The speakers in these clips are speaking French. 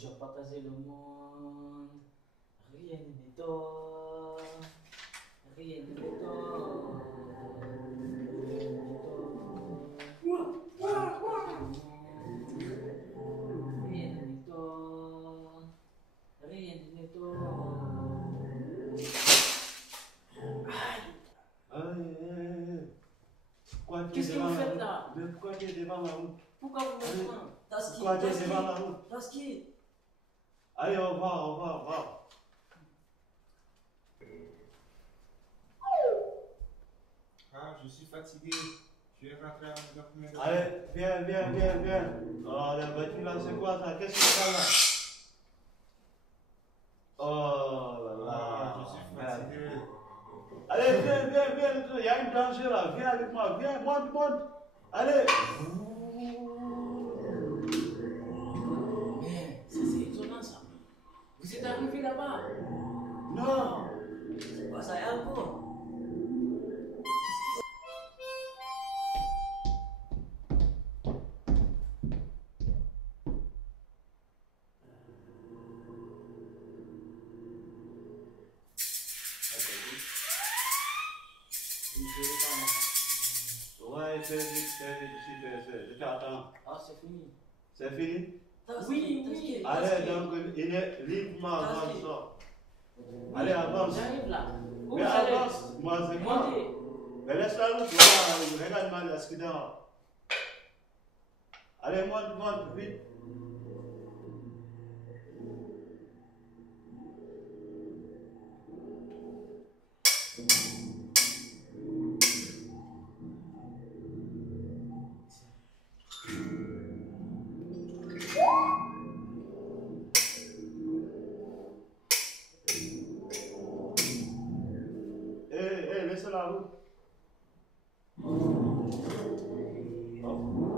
je partageais le monde. Rien ne m'étonne. Rien ne m'étonne. Rien ne m'étonne. Rien ne m'étonne. Qu'est-ce que vous faites là? Mais pourquoi tu es devant la route? Pourquoi vous me prenez? Pourquoi tu es devant la route? Taski. Allez, au revoir, au revoir, au revoir. Ah, je suis fatigué. Je vais rentrer à la maison. Allez, viens, viens, viens, viens. Oh, la voiture là, c'est quoi ça? Qu'est-ce que c'est ça là? Oh là là. Ah, je suis fatigué. Allez, viens, viens, viens. Il y a une danger là. Viens avec moi. Viens, monte, monte. Allez. Mais c'est étonnant ça. Vous êtes arrivé là-bas? Non. C'est quoi ça? Il y a un pont. Ouais, c'est vite, je t'attends. Ah, c'est fini. C'est fini? Oui, oui. Allez, donc, il est libre-moi avant le soir. Allez, avance. J'arrive là. Où Mais vous allez? avance, moi c'est quoi? Montez. Mais laisse la route, voilà, regarde-moi l'accident. Allez, monte, monte, vite. Laissez la route.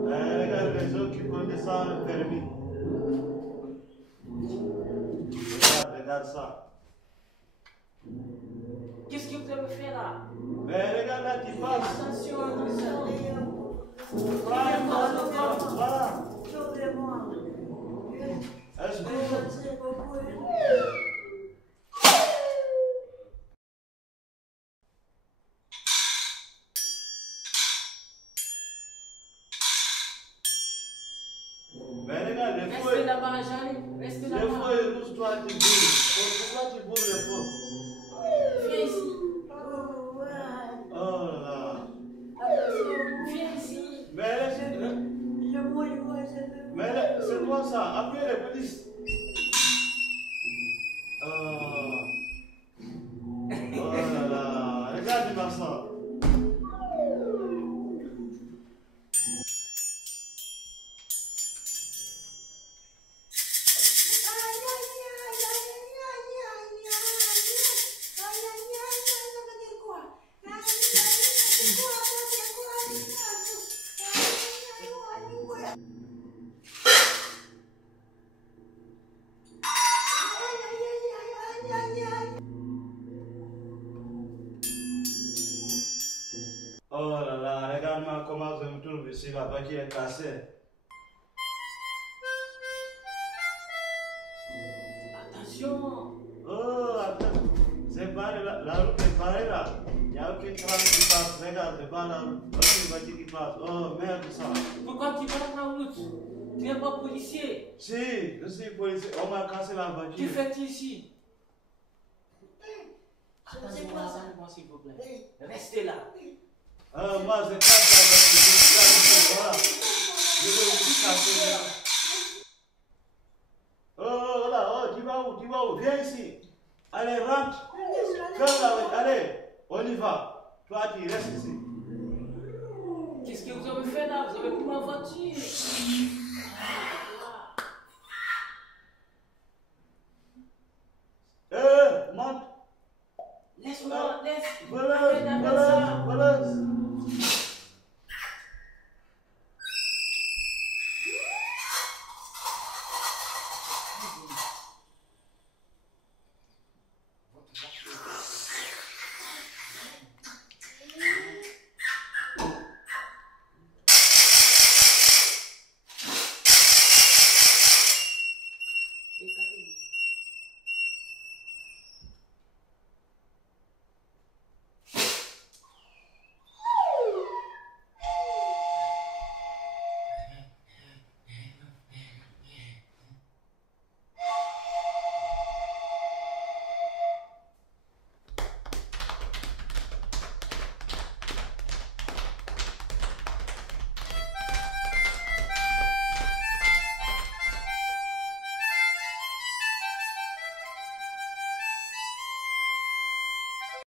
Regarde les autres qui connaissent ça, le permis. Regarde ça. Qu'est-ce que vous avez fait là? Mais regarde là, tu passes. Attention, Voilà. Est-ce que mais regarde, les feux. Restez là-bas, j'arrive. Restez Les là-bas. feux, pousse-toi, tu bouges. Pourquoi tu bouges les feux? Viens ici. Oh là. Viens ici. Mais c'est quoi ça? Appelez la police. Oh là là. Regarde-moi ça. Oh là là, regarde-moi comment je me trouve ici, la voiture est cassée. Attention. Oh, attends, c'est barré là, la route est barrée là. Il n'y a aucune trace qui passe, regarde, c'est pas la route, aucune voiture qui passe. Oh merde ça. Pourquoi tu vas la route? Tu n'es pas policier. Si, je suis policier, on m'a cassé la Que voiture. fais-tu ici? C'est quoi ça? Attendez-moi s'il vous plaît. Restez là. Moi je casse la voiture, voilà. Je vais vous casser là. Oh là, oh, tu vas où, tu vas où? Viens ici. Allez, rentre. Ferme la voiture, allez, on y va. Toi, tu restes ici. Qu'est-ce que vous avez fait là? Vous avez pris ma voiture. Monte. Laisse-moi, laisse. Voilà, Arrête avec voilà, ça. voilà.